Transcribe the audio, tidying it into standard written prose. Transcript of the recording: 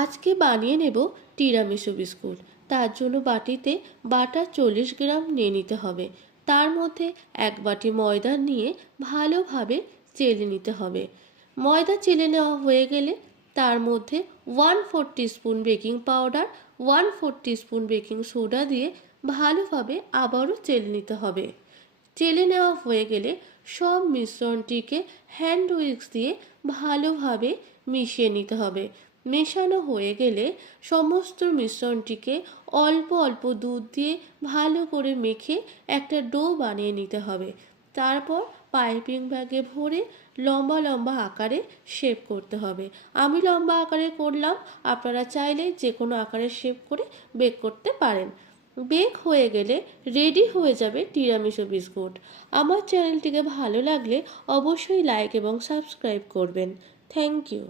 আজকে বানিয়ে নেব টিরামিসু বিস্কুট। তার জন্য বাটিতে বাটা 40 গ্রাম নিয়ে নিতে হবে। তার মধ্যে 1 বাটি ময়দা নিয়ে ভালোভাবে চেলে নিতে হবে। ময়দা চেলে নেওয়া হয়ে গেলে তার মধ্যে 1/4 teaspoon baking powder, 1/4 teaspoon baking soda দিয়ে ভালোভাবে আবারও চেলে নিতে হবে। চেলে নেওয়া হয়ে গেলে সব মিশ্রণটিকে হ্যান্ড উইক্স দিয়ে ভালোভাবে মিশিয়ে নিতে হবে। মেশানো হয়ে গেলে সমস্ত মিশ্রণটিকে অল্প অল্প দুধ দিয়ে ভালো করে মেখে একটা ডো বানিয়ে নিতে হবে। তারপর পাইপিং ব্যাগে ভরে লম্বা লম্বা আকারে শেপ করতে হবে। আমি লম্বা আকারে করলাম, আপনারা চাইলে যে কোনো আকারে শেপ করে বেক করতে পারেন। বেক হয়ে গেলে রেডি হয়ে যাবে টিরামিসু বিস্কুট। আমার চ্যানেলটিকে ভালো লাগলে অবশ্যই লাইক এবং সাবস্ক্রাইব করবেন। Thank you.